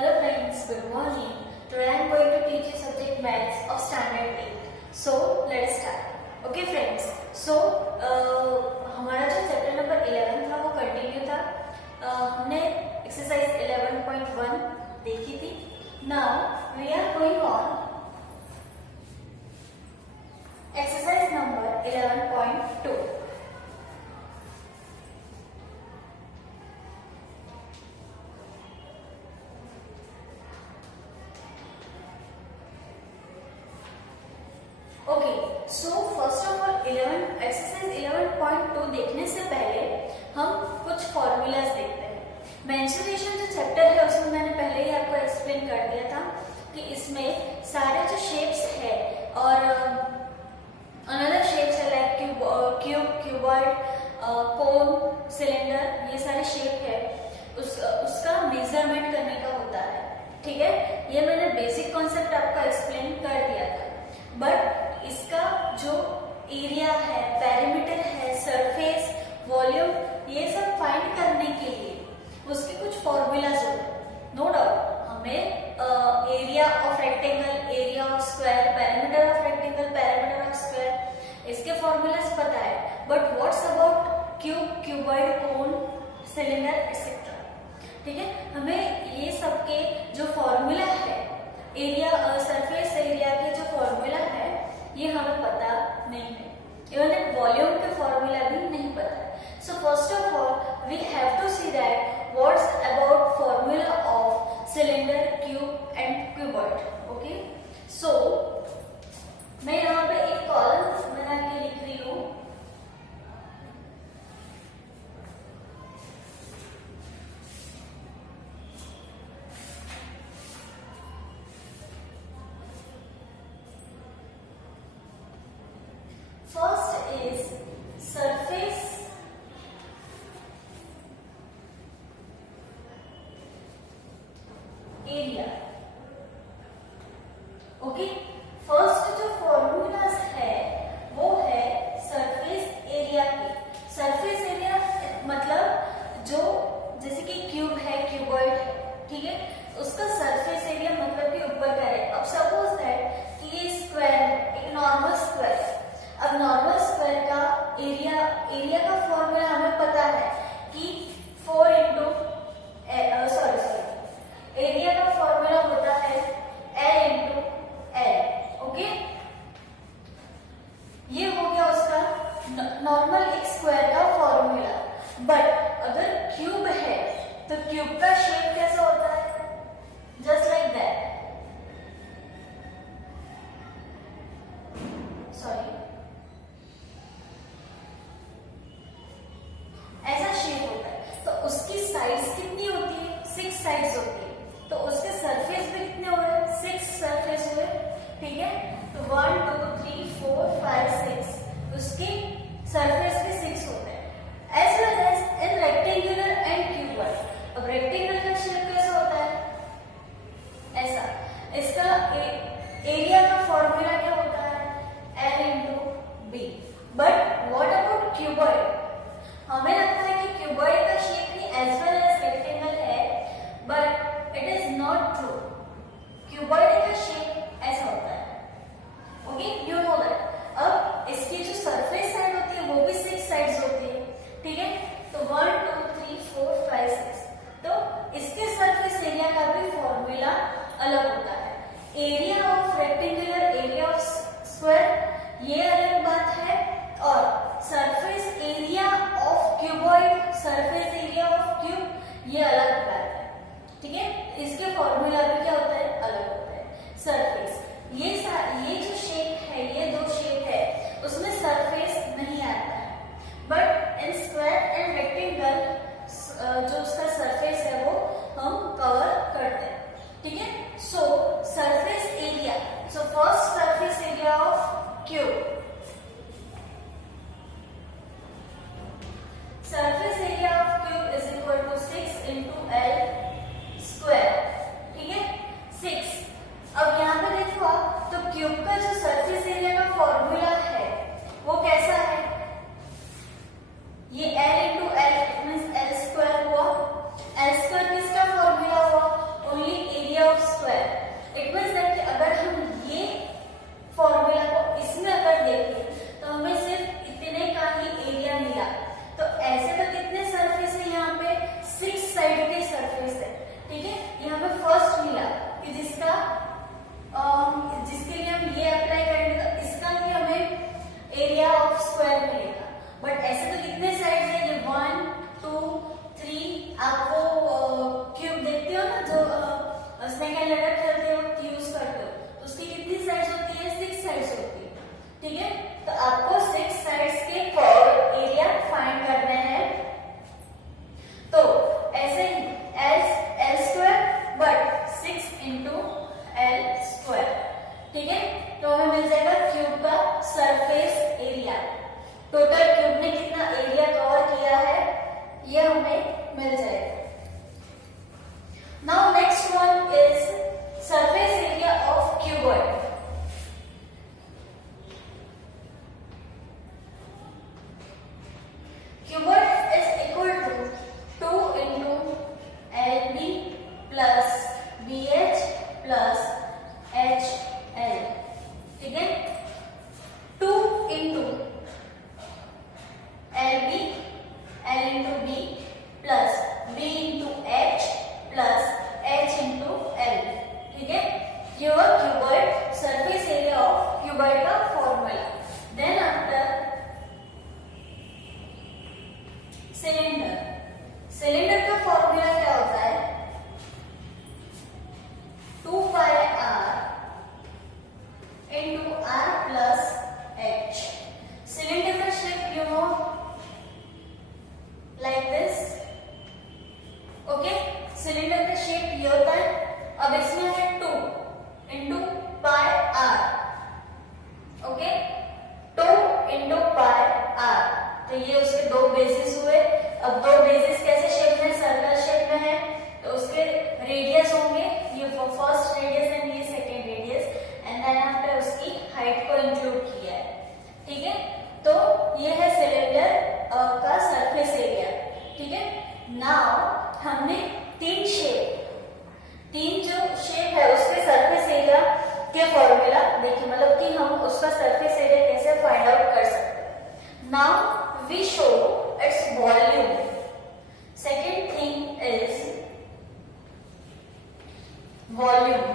Hello friends, good morning. Today I am going to teach you subject maths of standard 8. So let's start. Okay friends. So हमारा जो chapter number 11 था वो continue था. हमने exercise 11.1 देखी थी. Now we are going on exercise number 11.2. Okay, so first of all exercise 11.2 देखने से पहले हम कुछ फॉर्मूलाज देखते हैं. मेंसुरेशन जो चैप्टर है उसमें मैंने पहले ही आपको एक्सप्लेन कर दिया था कि इसमें सारे जो शेप्स है और अनदर शेप्स है लाइक क्यूबॉइड, कोन, सिलेंडर, ये सारे शेप है उसका मेजरमेंट करने का होता है. ठीक है, ये मैंने बेसिक कॉन्सेप्ट आपको एक्सप्लेन कर दिया था. बट इसका जो एरिया है, पेरीमीटर है, सरफेस, वॉल्यूम, ये सब फाइंड करने के लिए उसके कुछ फॉर्मूलाज होते हैं. नो डाउट हमें area of rectangle, area of square, perimeter of rectangle, perimeter of square, इसके फॉर्मूलाज पता है. But what's about cube, cuboid, cone, cylinder etcetera. ठीक है, हमें ये सबके जो फॉर्मूला है, एरिया, सरफेस एरिया के जो फॉर्मूला है ये हमें पता नहीं है. इवन एक वॉल्यूम के फॉर्मूला भी नहीं पता है. So first of all we have to see that what's about formula of cylinder, cube and cuboid. Okay, so मैं यहाँ पे एक कॉलम बना के लिख रही हूँ. First is surface area. Okay, first जो फॉर्मूलाज है वो है सरफेस एरिया की. सरफेस एरिया मतलब जो जैसे कि क्यूब है, क्यूबॉइड है, ठीक है, उसका सरफेस एरिया मतलब कि ऊपर का है. अब सपोज दैट कि ये स्क्वायर है, एक नॉर्मल स्क्वायर. अब नॉर्मल स्क्वायर का एरिया का फॉर्मूला हमें पता है कि 4 इंटू एरिया का फॉर्मूला होता है L इंटू L. ओके, ये हो गया उसका नॉर्मल एक स्क्वायर का फॉर्मूला. बट अगर क्यूब है तो क्यूब का शेप कैसा होता है? Just like that. सॉरी, ऐसा शेप होता है. तो उसकी साइड्स कितनी होती है? 6 साइड्स होती है. तो उसके सरफेस भी कितने हो रहे हैं? 6 सरफेस हुए. ठीक है, तो 1 2 3 4 5 6 उसकी सरफेस भी 6 होते हैं. As well as in rectangular and cuboid. अब रेक्टेंगल का शेप कैसा होता है? ऐसा. इसका एरिया का फॉर्मूला क्या होता है? L into B. But what about cuboid? हमें लगता है कि क्यूबॉइड का शेप भी एज वेल एज रेक्टेंगल है, but it is not true. Cuboid का शेप ऐसा होता है. Okay, you know that. अब इसकी जो सरफेस साइड होती है वो भी 6 साइड्स होती है. ठीक है, तो 1 2 3 4 5 6. तो इसके सरफेस एरिया का भी फॉर्मूला अलग होता है. Area of rectangular, area of square, ये अलग बात है. और surface area of cuboid, surface area of cube, ये अलग बात है. ठीक है, इसके फॉर्मूला भी क्या होता है? अलग होता है. सरफेस, ये जो शेप है, ये दो शेप है, उसमें सरफेस नहीं आता है. But in square and rectangle जो उसका सरफेस है वो हम कवर करते हैं. ठीक है, so surface area. So first surface area of cube. Surface area of cube is equal to 6 into L square. ठीक है, 6. अब यहाँ पे देखो आप तो हमें मिल जाएगा। Now next one is surface area of cuboid. Cuboid is equal to 2 into LB plus BH plus HL, ठीक है। 2 into LB, L into B plus B into H plus H into L, ठीक है। ये हुआ cuboid, surface area of cuboid का formula. Then after cylinder, cylinder का formula क्या होता है? 2 pi r into r plus h। Cylinder का shape you know like this, okay. Cylinder का शेप ये होता है। अब इसमें है 2 into pi r, okay. 2 into pi r, तो ये उसके दो बेसिस हुए। अब दो बेसिस कैसे शेप में, सर्कल शेप में है, तो उसके रेडियस होंगे, ये फर्स्ट रेडियस एंड ये second radius, and then after उसकी हाइट को इंक्लूड किया है, ठीक है। तो ये है सिलेंडर का सरफेस एरिया, ठीक है। नाउ हमने तीन जो शेप है उसके सरफेस एरिया के फॉर्मूला देखिए, मतलब कि हम उसका सरफेस एरिया कैसे फाइंड आउट कर सकते हैं। Now we show its volume. Second thing is volume,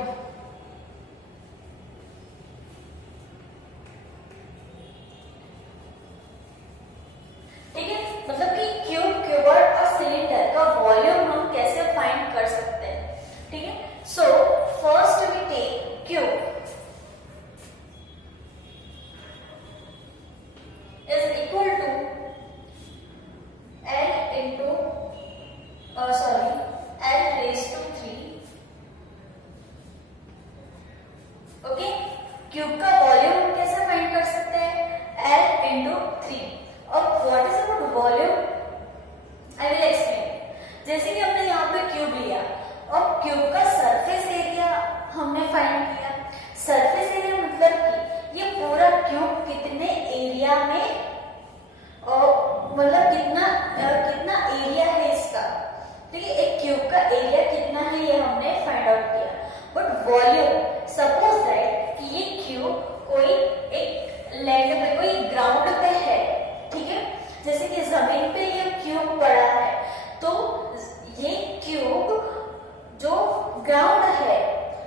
ठीक है। मतलब कि क्यूब, क्यूबॉइड और सिलेंडर का वॉल्यूम हम कैसे फाइंड कर सकते हैं, ठीक है। So first we take cube is equal to L into L raised to 3, okay. Cube का वॉल्यूम कैसे फाइंड कर सकते हैं? L into 3। और what is about volume, I will explain. जैसे कि हमने यहाँ पे क्यूब लिया और क्यूब का सरफेस एरिया हमने फाइंड किया। सरफेस एरिया मतलब कि ये पूरा क्यूब कितने एरिया में, मतलब कितना एरिया है इसका, ठीक है। एक क्यूब का एरिया कितना है ये हमने फाइंड आउट किया। बट वॉल्यूम, सपोज दैट कि ये क्यूब कोई एक लैंड पे, कोई ग्राउंड पे है, ठीक है। जैसे कि जमीन पे ये क्यूब पड़ा है, तो ये क्यूब जो ग्राउंड है,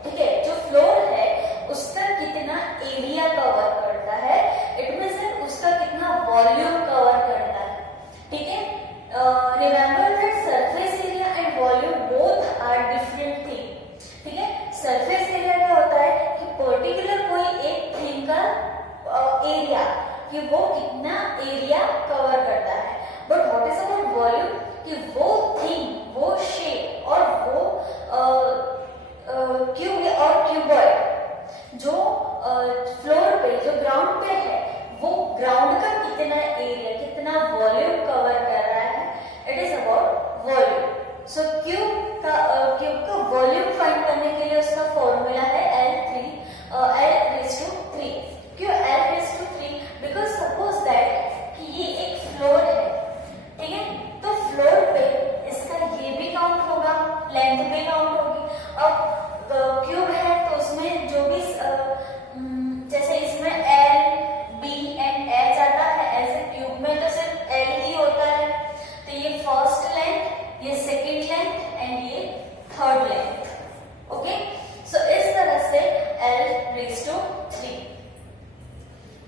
ठीक है, जो फ्लोर है, उसका कितना एरिया कवर करता है, इट मींस उसका कितना वॉल्यूम कवर करता है, ठीक है। Remember that surface area and volume both are different thing, ठीक है। सरफेस एरिया क्या होता है कि पर्टिकुलर कोई एक थिंग का एरिया, कि वो कितना एरिया कवर करता है। But what is about volume, कि वो थिंग, वो शेप और वो क्यूब और क्यूबॉइड जो फ्लोर पे, जो ग्राउंड पे है, वो ग्राउंड का कितना एरिया, कितना वॉल्यूम कवर कर रहा है, it is about volume. So cube का वॉल्यूम फाइंड करने के लिए उसका फॉर्मूला है L raised to 3। क्यों L raised to 3? Because suppose that कि ये एक फ्लोर है, ठीक है। तो फ्लोर पे इसका ये भी काउंट होगा, लेंथ भी काउंट होगी। अब क्यूब है तो उसमें जो भी जैसे इसमें L, B एंड H आता है, ऐसे क्यूब में तो सिर्फ L ही होता है। तो ये फर्स्ट लेंथ, ये सेकेंड लेंथ एंड ये थर्ड लेंथ, ओके। सो इस तरह से L raised to 3।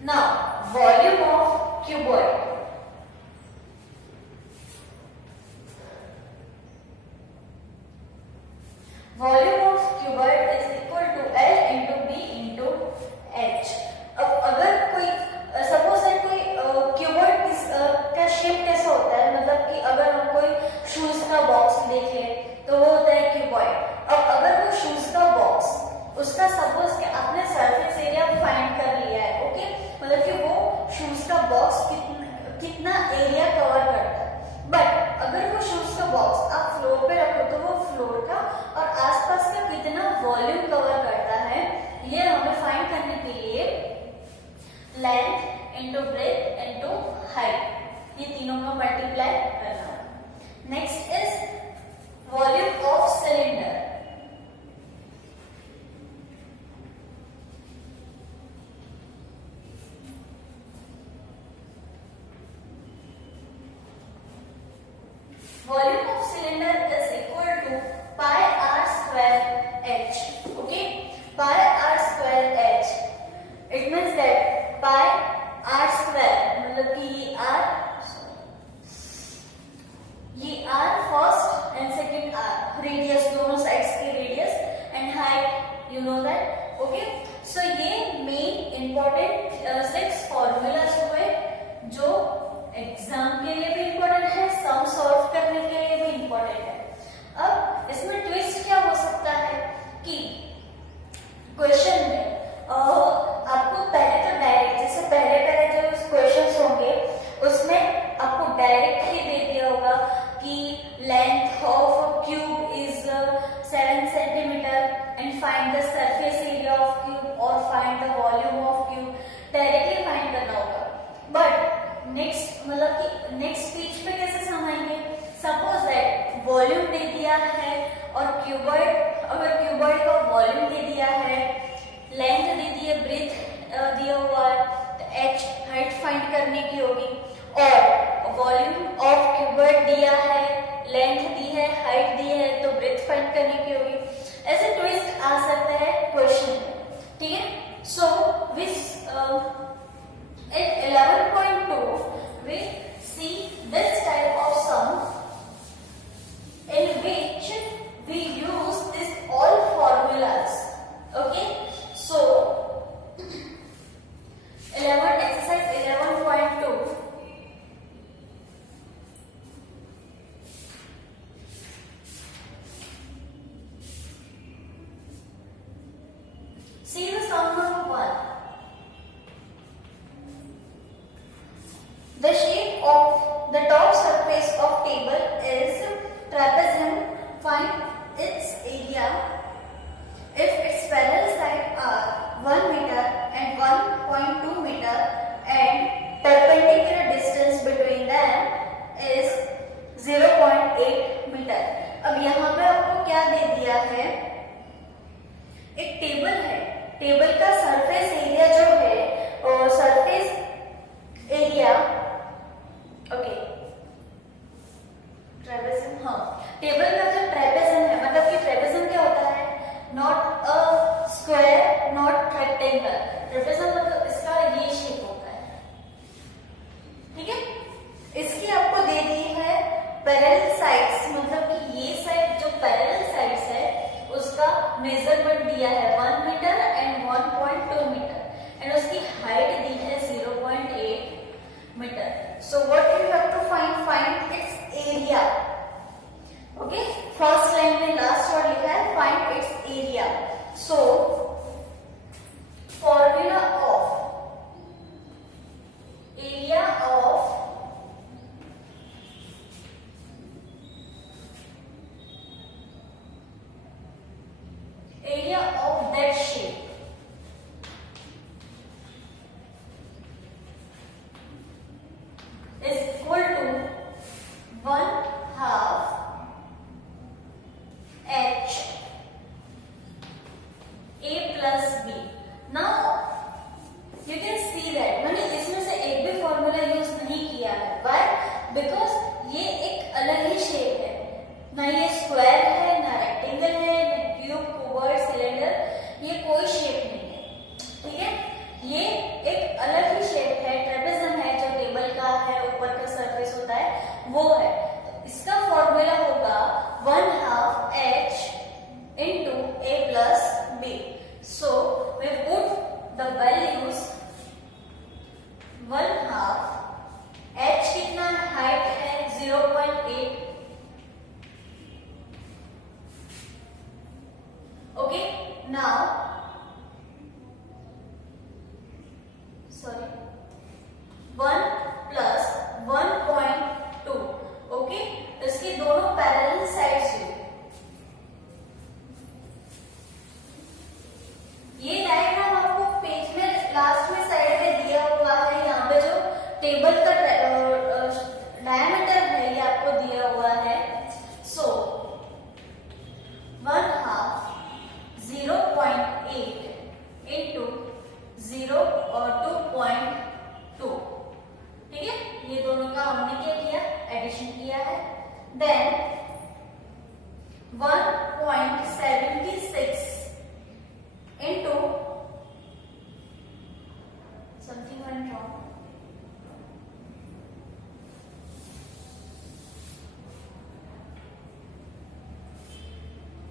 Now volume of cuboid, volume of cuboid is equal to L into B into H। अब अगर कोई सपोज है कोई क्यूबॉइड का शेप कैसा होता है, मतलब कि अगर हम कोई शूज का बॉक्स देख ले तो वो होता है क्यूबॉइड। अब अगर वो शूज का बॉक्स, उसका सपोज कि आपने सरफेस एरिया फाइंड कर लिया है, ओके, मतलब कि वो शूज का बॉक्स कितना एरिया कवर करता है। बट अगर वो शूज बॉक्स आप फ्लोर पे रखो तो वो फ्लोर का और आसपास का कितना वॉल्यूम कवर करता है, ये हमें फाइंड करने के लिए length into breadth into height, ये तीनों को मल्टीप्लाई करना। Next is volume of cylinder. Volume of cylinder is equal to pi r square h. Okay, pi r square h. It means that pi r square मतलब कि ये r first and second r radius, दोनों sides के radius and height, you know that. Okay, so ये main important 6 formulas हुए जो exam के लिए भी इम्पोर्टेंट है, सम सॉल्व करने के लिए भी इम्पोर्टेंट है। अब इसमें ट्विस्ट क्या हो सकता है कि क्वेश्चन में आपको पहले तो डायरेक्ट, जैसे पहले जो क्वेश्चंस होंगे उसमें आपको डायरेक्ट ही दे दिया होगा कि length of cube is 7 centimetre and find the surface area of cube और find the volume of cube, directly find करना होगा। बट नेक्स्ट मतलब कि नेक्स्ट पेज पे कैसे समझाएंगे, सपोज दैट वॉल्यूम दे दिया है और क्यूबॉइड, अगर क्यूबॉइड का वॉल्यूम दे दिया है, लेंथ दे दी है, ब्रेथ दिया हुआ है, तो h हाइट फाइंड करने की होगी, और वॉल्यूम ऑफ क्यूबॉइड दिया है, लेंथ दी है, हाइट दी है, तो ब्रेथ फाइंड करने की होगी। ऐसे ट्विस्ट आ सकता है क्वेश्चन में, ठीक है। सो at 11.2 we see this type of sum in which we use this all formulas. Okay, so 11 exercise 11.2, see the sum number 1. The shape of the top surface of table is trapezium. Find its area if its parallel sides are 1 meter and 1.2 meter and perpendicular distance between them is 0.8 meter. अब यहाँ पे आपको क्या दे दिया है, एक table है, table का सरफेस एरिया जो है और सरफेस एरिया, ओके, ट्रेपेजियम, हाँ, टेबल का जो ट्रेपेजियम है, मतलब कि ट्रेपेजियम क्या होता है, not a square not rectangle, trapezium मतलब इसका ये शेप होता है, ठीक है। इसकी आपको दे दी है पैरेलल साइड्स, मतलब कि ये साइड जो पैरेलल साइड्स है उसका मेजरमेंट दिया है 1 मीटर एंड 1.2 मीटर एंड उसकी हाइट दी है 0.8 metre. So what you have to find its area. Okay, first line में last word लिखा है find its area. So formula of area of that shape is equal to 1/2 h a plus b. Now you can see that मैंने इसमें से एक भी formula use नहीं किया है। Why? Because ये एक अलग ही शेप है, ना ये स्क्वायर है, ना रेक्टेंगल है, ना क्यूब, क्यूबॉइड, सिलेंडर, ये कोई शेप नहीं है, ठीक है। ये एक अलग ही शेप है, ट्रेपेजियम है, जो टेबल का है, ऊपर का सरफेस होता है वो है। तो इसका फॉर्मूला होगा 1/2 h into a plus b. So we put the values 1/2 h कितना हाइट है 0.8, okay. Now then 1.76 into something went wrong.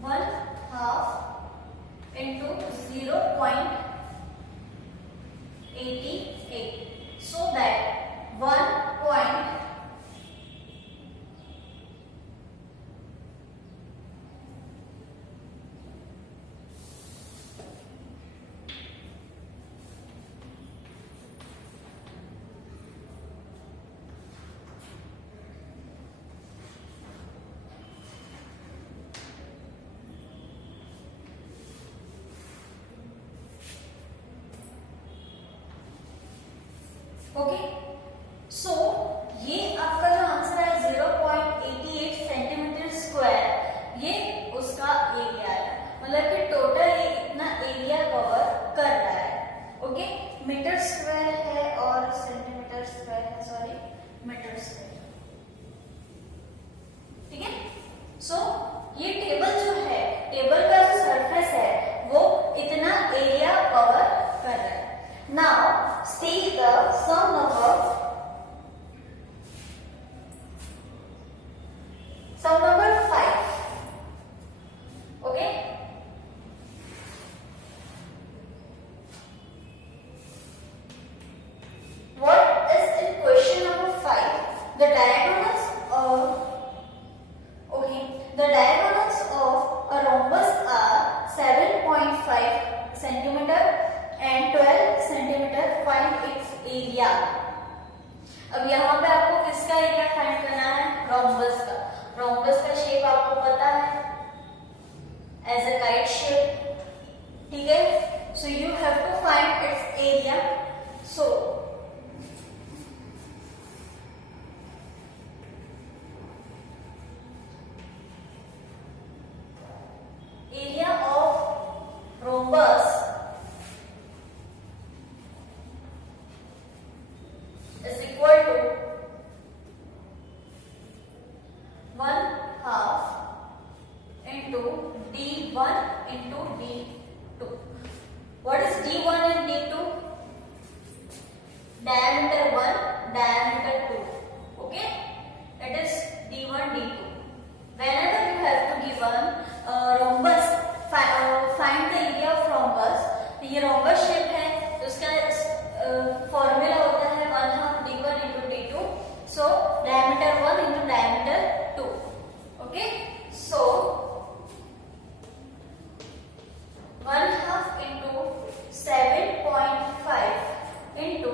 1/2 into 0.88, so that 1 point okay. So ये आपका जो आंसर है 0.88 सेंटीमीटर स्क्वायर, ये उसका एरिया है, मतलब कि टोटल ये इतना एरिया कवर कर रहा है। ओके, मीटर स्क्वायर है और सेंटीमीटर स्क्वायर है, सॉरी मीटर स्क्वायर, ठीक है। सो ये टेबल जो है, टेबल का जो सरफेस है वो इतना एरिया कवर कर रहा है। Now state the sum number 5. Okay. What is in question number 5? The diagonals of a rhombus are 7.5 centimeter and 12 centimeter. Find its area. अब यहाँ पे आपको किसका एरिया फाइंड करना है? रोम्बस का। रोम्बस का शेप आपको पता है, एज अ काइट शेप, ठीक है। So you have to find its area. So area of rhombus is equal to 1/2 into d1 into d2. What is d1 and d2? Diameter 1, diameter 2. Okay, that is d1, d2. Whenever you have to give a rhombus, find the area of rhombus. ये rhombus shape है, तो उसका formula होता है 1/2 d1 into d2. So diameter 1 into diameter 2. Okay, so 1/2 into 7.5 into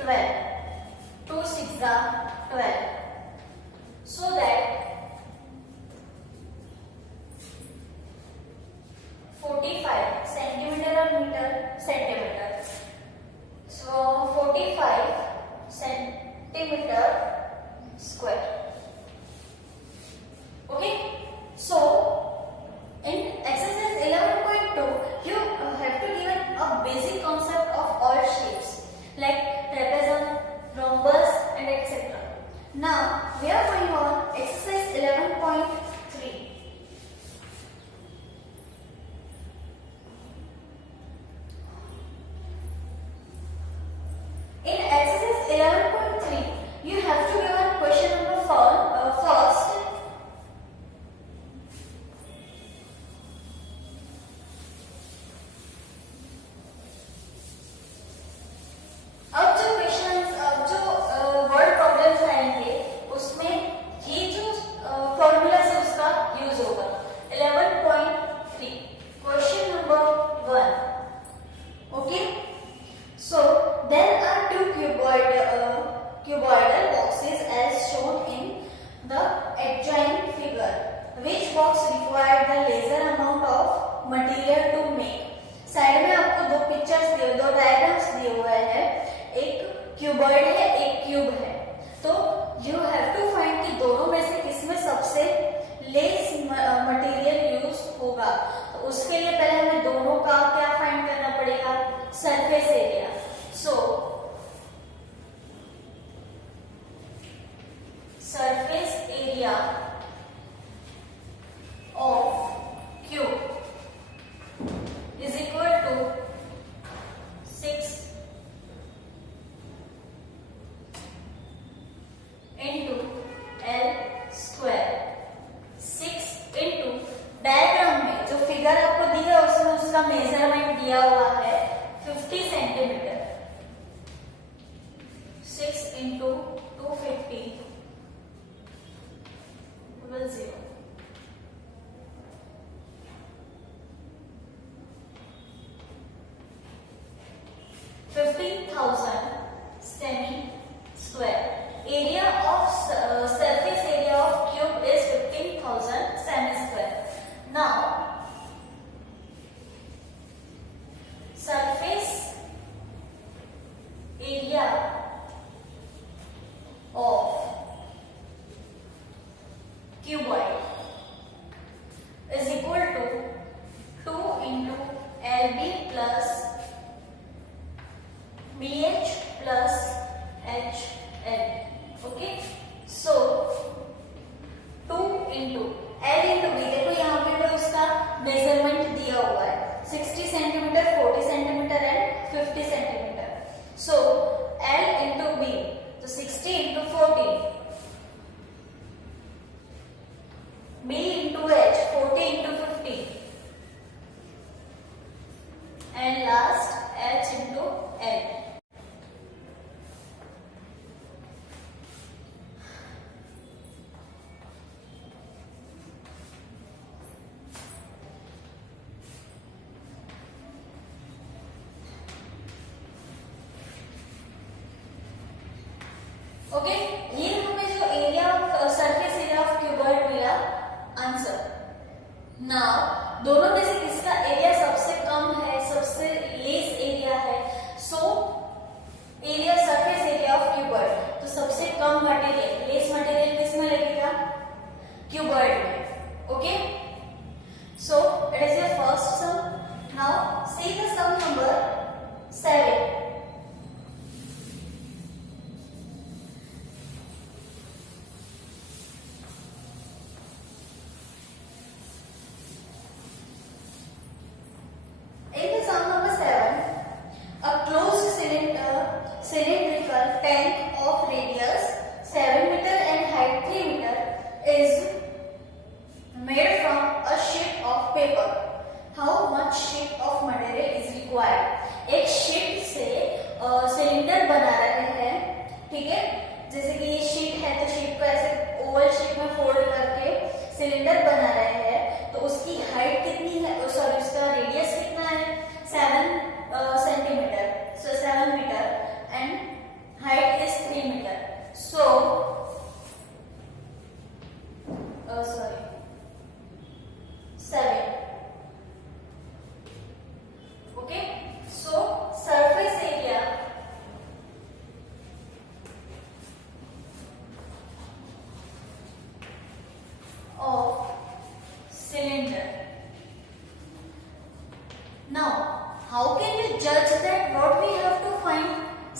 12. 2 6 are 12. So that 45 centimeter or meter, centimeter. So 45 centimeter square. Okay. So in exercise 11.2, you have to give a basic concept of all shapes like trapezoid, rhombus, and etc. Now we are going on exercise 11.3. In exercise 11.3, you have to give a question number first. अब जो word problems आएंगे उसमें ये जो formula से उसका use होगा। 11.3 question number 1. Okay. So there are two cuboidal boxes as shown in the adjoining figure. Which box required the lesser amount of material to make? Side में आपको दो पिक्चर्स दिए, दो डायग्राम्स दिए हुए हैं, एक क्यूबॉइड है, एक क्यूब है। तो यू हैव टू फाइंड कि दोनों में से किसमें सबसे लेस मटेरियल यूज होगा। तो उसके लिए पहले हमें दोनों का क्या फाइंड करना पड़ेगा? Surface area. So surface area measurement दिया हुआ है 50 centimetre, 6 into 250 will 0. 15,000 semi square. Area of surface area of cube is 15,000 semi square. Now surface area of cuboid is equal to 2 into LB plus BH plus HL. Okay, so 2 into L into B, देखो यहाँ पे तो इसका measurement दिया हुआ है 60 centimetre, 40 centimetre and 50 centimetre. So L into B, तो 60 into 40, B into H, 40 into 50, and last H into L. Okay, ये हमें जो area surface area of cuboid मिला आंसर. नाउ दोनों में से किसका एरिया सबसे कम है, सबसे लेस एरिया है? So area surface area of cuboid, तो सबसे कम मटेरियल, लेस मटेरियल किस में लगेगा? क्यूबॉइड में. Okay, so it is your first sum. Now see the sum number 7. Cylindrical tank of radius 7 meter and height 3 meter is made from a sheet of paper. How much sheet of material is required? एक sheet से cylinder बना रहे हैं, ठीक है? जैसे कि ये शीट है तो शीट को ऐसे ओवल शेप में फोल्ड करके सिलेंडर बना रहे हैं, तो उसकी हाइट कितनी है, सॉरी उसका रेडियस कितना है? 7 centimetre, so 7 meter. And height is 3 meter. So, sorry, 7. Okay. So, surface area of cylinder. Now, how can we judge that what we have to find?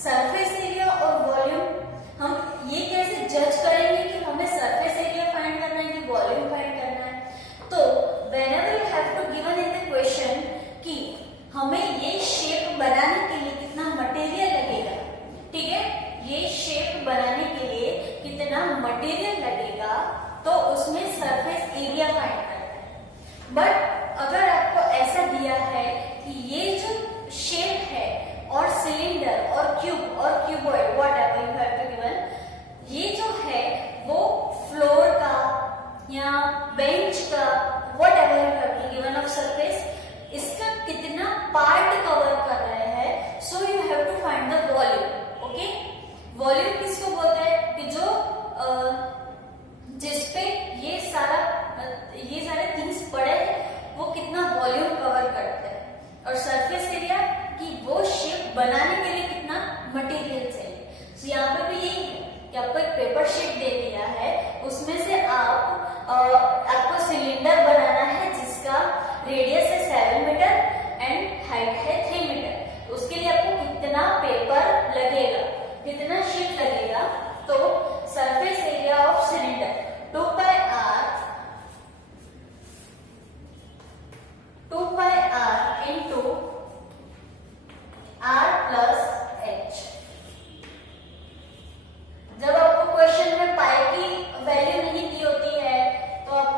Surface area और volume. हम ये कैसे जज करेंगे कि हमें सरफेस एरिया फाइंड करना है कि वॉल्यूम फाइंड करना है? तो whenever you have to given in the question कि हमें ये शेप बनाने के लिए कितना मटेरियल लगेगा, ठीक है? ये शेप बनाने के लिए कितना मटेरियल लगेगा, तो उसमें सरफेस एरिया फाइंड करना है. बट अगर आपको ऐसा दिया है कि ये जो शेप है और सिलेंडर और क्यूब और cuboid whatever you have to given, ये जो है वो फ्लोर का या बेंच का whatever you have to given of surface, इसका कितना पार्ट कवर कर रहे हैं. So you have to find the volume. Okay, volume किसको बोलते हैं? कि जो जिसपे ये सारे थिंग्स पड़े हैं वो कितना वॉल्यूम कवर करते हैं. और सरफेस एरिया कि वो शेप बनाने के लिए कितना मटेरियल चाहिए. तो यहाँ पे भी यही है कि आपको एक पेपर शीट दे दिया है, उसमें से आपको सिलेंडर बनाना है जिसका रेडियस है 7 मीटर एंड हाइट है 3 मीटर. उसके लिए आपको कितना पेपर लगेगा, कितना शीट लगेगा? तो surface area of cylinder 2 by r into R plus H. जब आपको क्वेश्चन में पाई की वैल्यू नहीं दी होती है तो आप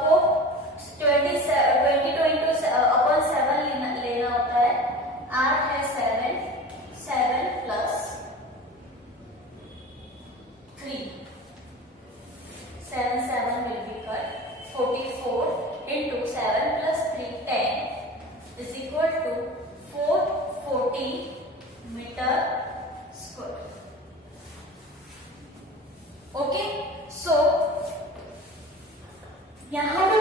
44 into 7 plus 3 10 is equal to 440 meter square. Okay, so यहाँ